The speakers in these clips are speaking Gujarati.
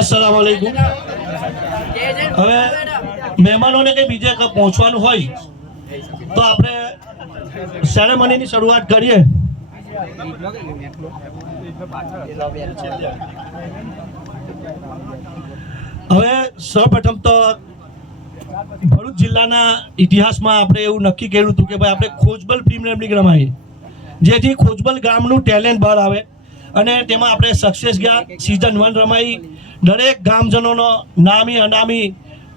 अस्सलाम वालेकुम। હવે મહેમાનોને કંઈ બીજે પહોંચવાનું હોય તો આપણે સેરેમનીની શરૂઆત કરીએ। હવે સૌપ્રથમ તો ભરૂચ જિલ્લાના ઇતિહાસમાં આપણે એવું નક્કી કર્યું હતું કે ભાઈ આપણે ખોજબલ પ્રીમિયર લીગ રમાઈએ, જેથી ખોજબલ ગામનું ટેલેન્ટ બહાર આવે અને તેમાં આપણે સક્સેસ ગયા। સિઝન 1 રમાઈ, દરેક ગામજનોનો નામી અનામી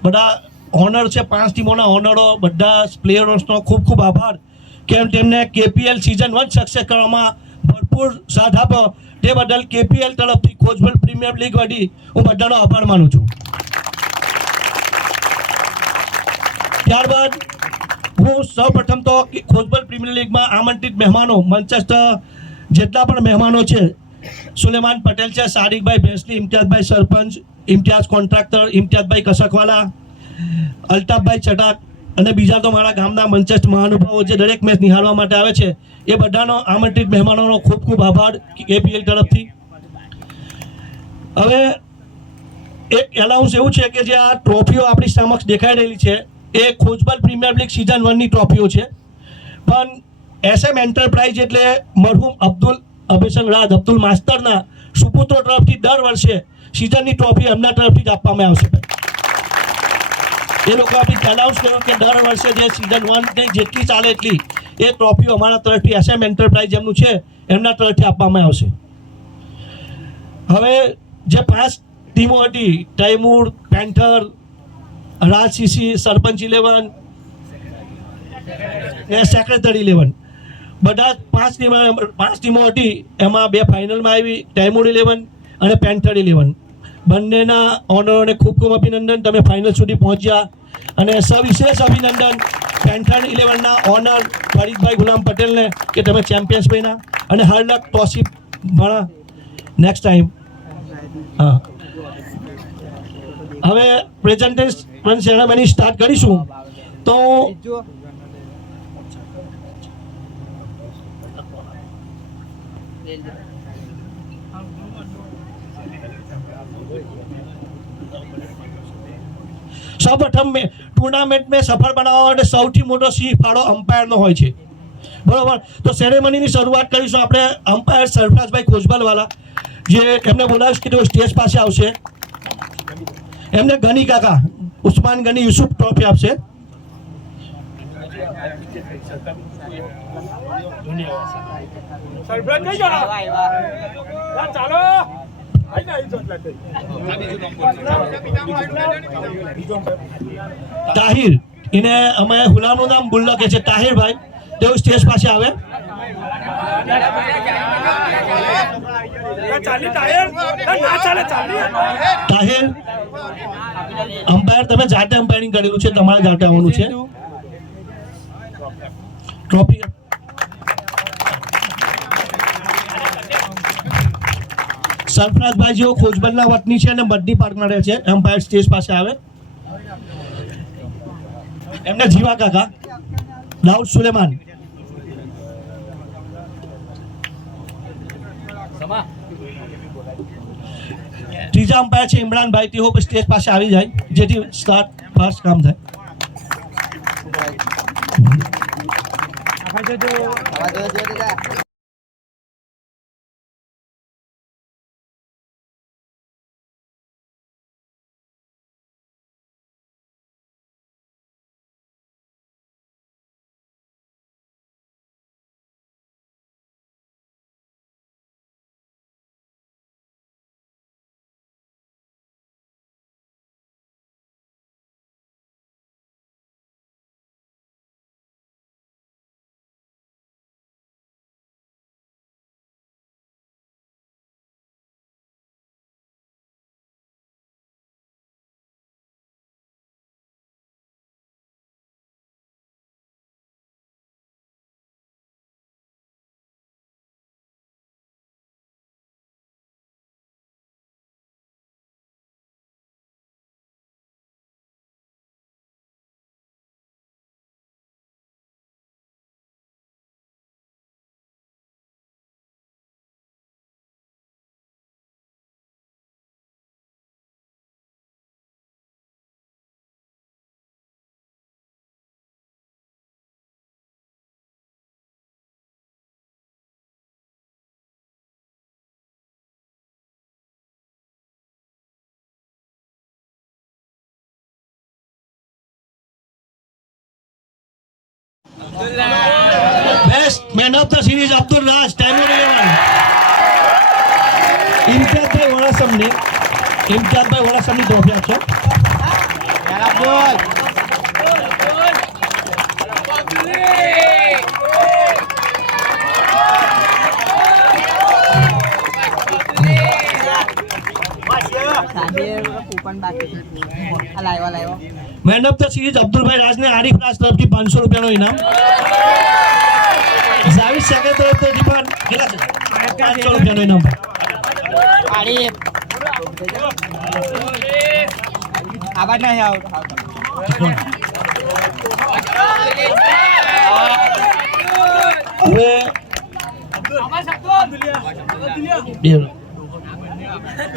બધા ઓનર છે, 5 ટીમોના ઓનરો, બધા પ્લેયર્સનો ખૂબ ખૂબ આભાર કેમ તેમને KPL સિઝન 1 સક્સેસ કરવામાં ભરપૂર સાથ આપ્યો તે બદલ KPL તરફથી ખોજબલ પ્રીમિયર લીગ વતી હું બધાનો આભાર માનું છું। ત્યારબાદ હું સૌપ્રથમ તો ખોજબલ પ્રીમિયર લીગમાં આમંત્રિત મહેમાનો મંચસ્થ જેટલા પણ મહેમાનો છે, સુલેમાન પટેલ છે, સાદિકભાઈ ભેંસલી, ઇમ્તિયાઝભાઈ સરપંચ, ઇમ્તિયાઝ કોન્ટ્રાક્ટર, ઇમ્તિયાઝભાઈ કસકવાલા, અલ્તાફભાઈ ચટાક અને બીજા તો મારા ગામના મંચસ્થ મહાનુભાવો જે દરેક મેચ નિહાળવા માટે આવે છે એ બધાનો આમંત્રિત મહેમાનોનો ખૂબ ખૂબ આભાર KPL તરફથી। હવે એક એનાઉન્સ એવું છે કે જે આ ટ્રોફીઓ આપણી સમક્ષ દેખાઈ રહેલી છે એ ખોજબલ પ્રીમિયર લીગ સિઝન 1ની ટ્રોફીઓ છે, પણ SM એન્ટરપ્રાઇઝ એટલે મરહુમ અબ્દુલ માસ્તરના સુપુત્રો તરફથી દર વર્ષે સિઝનની ટ્રોફી એમના તરફથી જ આપવામાં આવશે। એ લોકો આપણે એનાઉન્સ કર્યું કે દર વર્ષે જે સિઝન 1 જેટલી ચાલે એટલી એ ટ્રોફીઓ અમારા તરફથી SM એન્ટરપ્રાઇઝ એમનું છે એમના તરફથી આપવામાં આવશે। હવે જે 5 ટીમો હતી, તૈમૂર, પેન્થર, રાજસીસી, સરપંચ 11 ને સેક્રેટરી 11, બધા 5 ટીમો હતી એમાં 2 ફાઇનલમાં આવી, તૈમૂર 11 અને પેન્થર 11। બંનેના ઓનરોને ખૂબ ખૂબ અભિનંદન, તમે ફાઇનલ સુધી પહોંચ્યા અને સવિશેષ અભિનંદન પેન્થર 11ના ઓનર ફરીદભાઈ ગુલામ પટેલને કે તમે ચેમ્પિયન્સ બન્યા અને હર લક તોસીફ ભણા નેક્સ્ટ ટાઈમ। હા, હવે પ્રેઝન્ટેશન સેરેમની સ્ટાર્ટ કરીશું તો સૌપ્રથમ ટુર્નામેન્ટને સફળ બનાવવા માટે સૌથી મોટો સિંહ ફાળો અમ્પાયરનો હોય છે, બરોબર? તો સેરેમનીની શરૂઆત કરીશું આપણે અમ્પાયર સરફરાજભાઈ ખોજબલવાલા જે એમને બોલાવીશ કે તેઓ સ્ટેજ પાસે આવશે। એમને ગની કાકા ઉસ્માન ગની યુસુફ ટ્રોફી આપશે। તાહિર, એને અમે હુલાનું નામ બુલ્લા કહે છે, તાહિરભાઈ તેઓ સ્ટેજ પાસે આવે। તાહિર અમ્પાયર, તમે જાતે અમ્પાયરિંગ કરેલું છે, તમારે જાતે આવવાનું છે। ટ્રોફી સરફરાજભાઈ જેઓ ખોજબલના વતની છે અને બદની પાર્કમાં રહે છે, એમ્પાયર સ્ટેજ પાસે આવે। એમને જીવા કાકા, દાઉદ સુલેમાન, ત્રીજા અમ્પાયર છે ઇમરાનભાઈ, તેઓ સ્ટેજ પાસે આવી જાય જેથી સ્ટાર્ટ ફાસ્ટ કામ થાય। Best man of the series Abdul Raj timer 11 ઇમ્તિયાઝભાઈ વડાસમની ટ્રોફી આપશો. મેન ઓફ ધ સિરીઝ અબ્દુલભાઈ રાજને આરીફ રાજ તરફથી 500 રૂપિયાનો ઇનામ. જાવીદ સેકન્ડ તરફથી પણ કેટલા છે? 500 રૂપિયાનો ઇનામ. આવાજ નહીં આવતો. હવે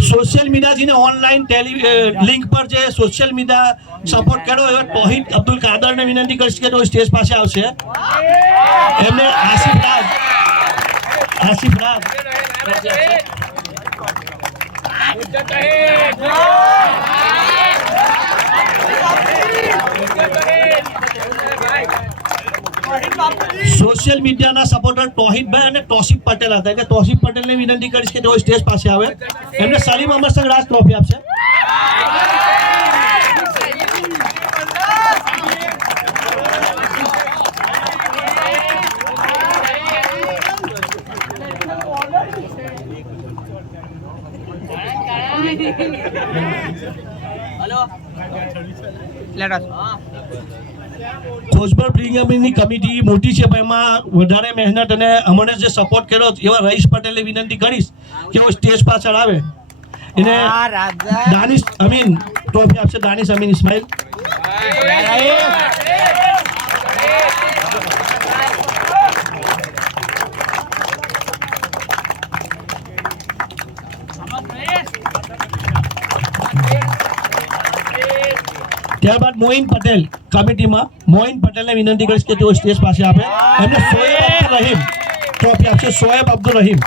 સોશિયલ મીડિયા જીને ઓનલાઈન લિંક પર જે સોશિયલ મીડિયા સપોર્ટ કર્યો એવા તોહિદ અબ્દુલ કાદરને વિનંતી કરીશ કે સ્ટેજ પાસે આવશે. એમને આસિફ રાજ સોશિયલ મીડિયાના સપોર્ટર તોહિદભાઈ અને તોસીફ પટેલ હતા એટલે તોસીફ પટેલને વિનંતી કરીશ કે તેઓ સ્ટેજ પાસે આવે. એમને સલીમ અહમદ સંઘ રાજ ટ્રોફી આપશે. ખોજબલ પ્રીમિયમની કમિટી મોટી છે પણ એમાં વધારે મહેનત અને અમને જે સપોર્ટ કર્યો એવા રહીશ પટેલને વિનંતી કરીશ કે ਉਹ સ્ટેજ પાછળ આવે. એને દાનિશ અમીન ટ્રોફી આપશે. દાનિશ અમીન ઇસ્માઇલ. ત્યારબાદ મોઇન પટેલ કમિટીમાં મોઇન પટેલને વિનંતી કરીશ કે તેઓ સ્ટેજ પાસે આપે. એમને શોએબ અબ્દુલ રહીમ ટ્રોફી આપશે. શોએબ અબ્દુલ રહીમ.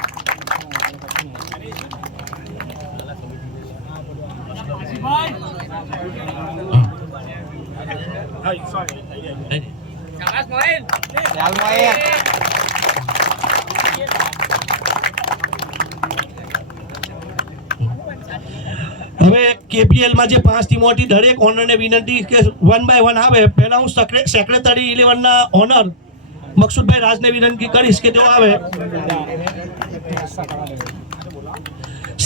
હવે KPL માં જે 5 ટીમો હતી દરેક ઓનરને વિનંતી કે 1 બાય 1 આવે. પહેલા હું સેક્રેટરી 11 ના ઓનર મકસુદભાઈ રાજને વિનંતી કરીશ કે તેઓ આવે.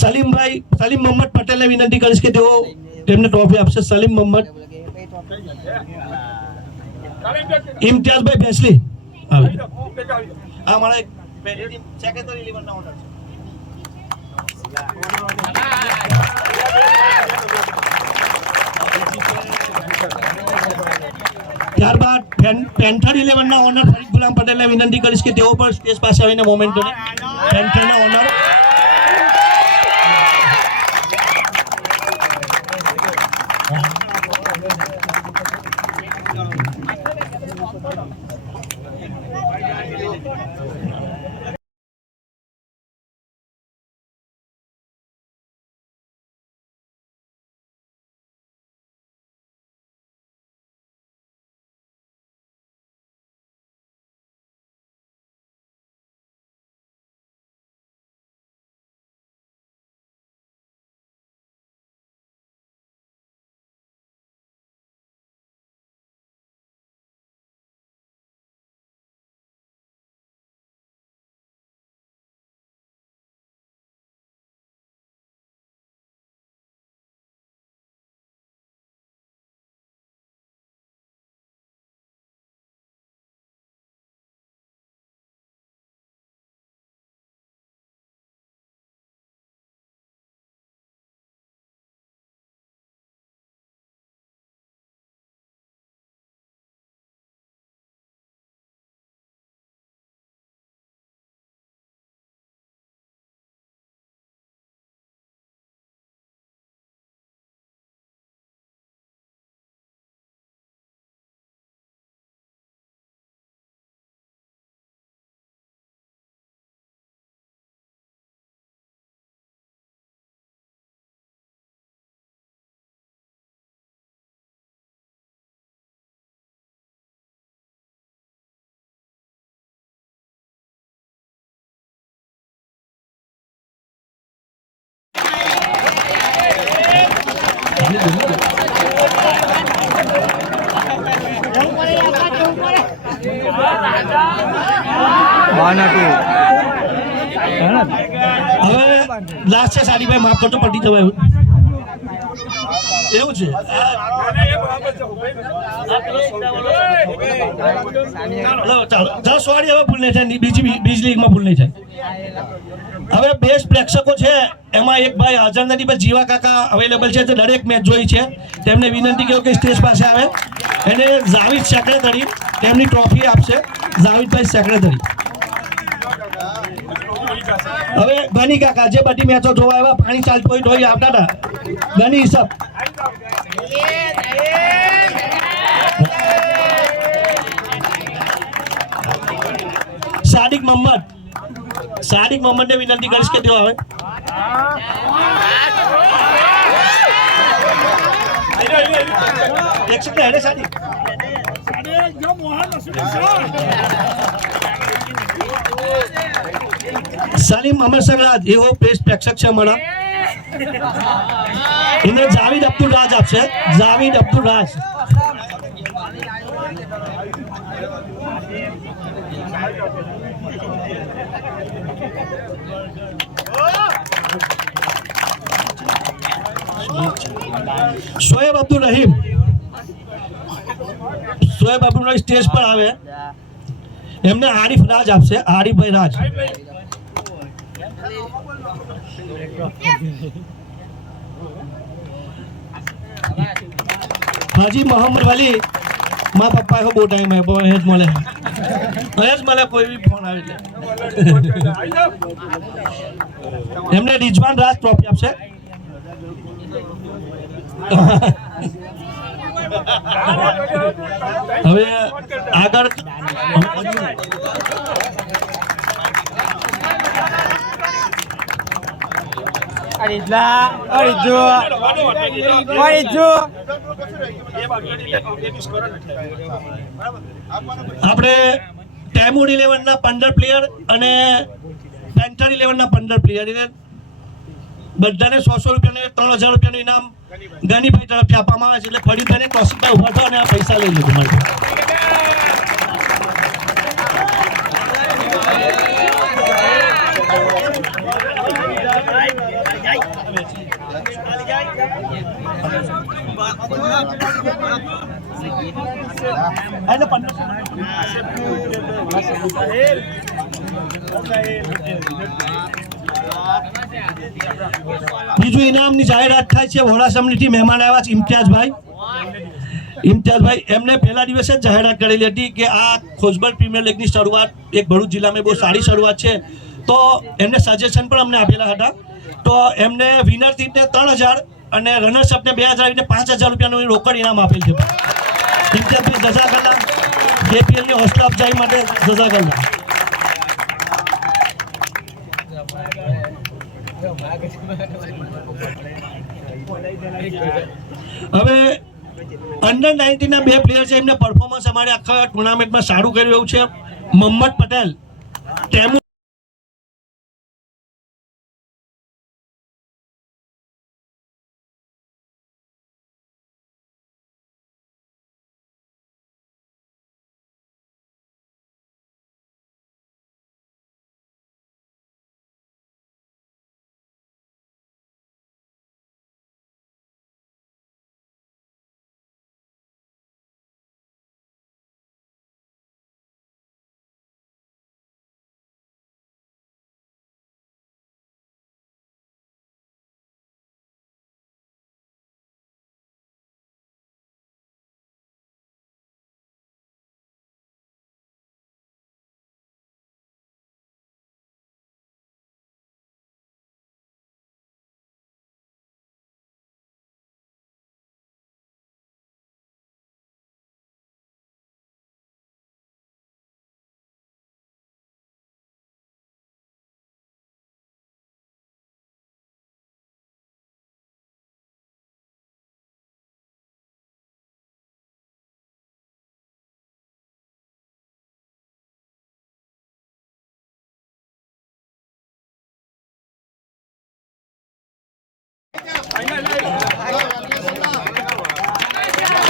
સલીમ મોહમ્મદ પટેલને વિનંતી કરીશ કે તેઓ તેમને ટ્રોફી આપશે. સલીમ મોહમ્મદ. ઇમ્તિયાઝભાઈ ભેંસલી આવે. આ મારા એક સેક્રેટરી 11 ના ઓનર છે. ત્યારબાદ પેન્થર 11 ના ઓનર ફરીદ ગુલામ પટેલને વિનંતી કરીશ કે તેઓ પણ સ્ટેજ પાસે આવીને મોમેન્ટ કરે. પેન્થર ના ઓનર હવે લાસ્ટ છે સાડીભાઈ, માફ કરજો, પટી જવાય એવું છે. ચાલો સોરી, હવે ભૂલ નહીં થાય, બીજી લીગમાં ભૂલ નહીં થાય. હવે બેસ્ટ પ્રેક્ષકો છે એમાં એક ભાઈ હાજર નથી, પણ જીવા કાકા અવેલેબલ છે, તે દરેક મેચ જોઈ છે. તેમને વિનંતી કહ્યું કે સ્ટેજ પાસે આવે. એને જાવીદ સેક્રેટરી તેમની ટ્રોફી આપશે. જાવીદભાઈ સેક્રેટરી. હવે ગની કાકા જે બધી મેચો જોવા આવ્યા, પાણી ચાલતું હોય તો આવતા હતા. ગની હિસાબ સાદિક મોહમ્મદને વિનંતી કરીશ કે તેઓ આવે. એક સેકન્ડ હેડે સાદિક. સલીમ અમરસરાજ એવો બેસ્ટ પ્રેક્ષક છે અમારા. એને જાવીદ અબ્દુલ રાજ આપશે. જાવીદ અબ્દુલ રાજ. શોએબ અબ્દુલ રહીમ. શોએબ અબ્દુલ રહીમ સ્ટેજ પર આવે. એમને આરિફ રાજ આપશે. આરિફભાઈ રાજ. હાજી મોહમ્મદ વલી. મારા પપ્પા બહુ ટાઈમ આવ્યો, એ જ મળે કોઈ બી ફોન આવે એટલે. એમને રિજવાન રાજ ટ્રોફી આપશે. હવે આગળ આપણે તૈમૂર 11 ના 15 પ્લેયર અને પેન્થર 11 ના 15 પ્લેયર, એટલે બધાને 100 રૂપિયાનું 3000 રૂપિયાનું ઇનામ ગનીભાઈ તરફથી આપવામાં આવે છે. એટલે ફરીભાઈને કૌશિકભાઈ ઉભા થો અને આ પૈસા લઈ લીધું મારે. બીજું ઇનામની જાહેરાત થાય છે. વોરાસમણીથી મહેમાન આવ્યા છે ઇમ્તિયાઝભાઈ. એમને પહેલા દિવસે જ જાહેરાત કરેલી હતી કે આ ખોજબલ પ્રીમિયર લીગની શરૂઆત એક ભરૂચ જિલ્લામાં બહુ સારી શરૂઆત છે. તો એમને સજેશન પણ અમને આપેલા હતા. તો એમને વિનર ટીમને 3000 અને રનર્સઅપને 2000 એટલે 5000 રૂપિયાનું રોકડ ઇનામ આપેલ છે. ઇમ્તિયાઝભાઈ જઝાકલ્લા. KPLની હોસ્ટેલ અફજાઈ માટે જઝાકલ્લા. હવે અંડર 19 ના 2 પ્લેયર છે. એમને પરફોર્મન્સ અમારે આખા ટુર્નામેન્ટમાં સારું કર્યું એવું છે. મોહમ્મદ પટેલ. તૈમૂર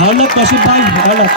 અલગ કશિપભાઈ અલગ.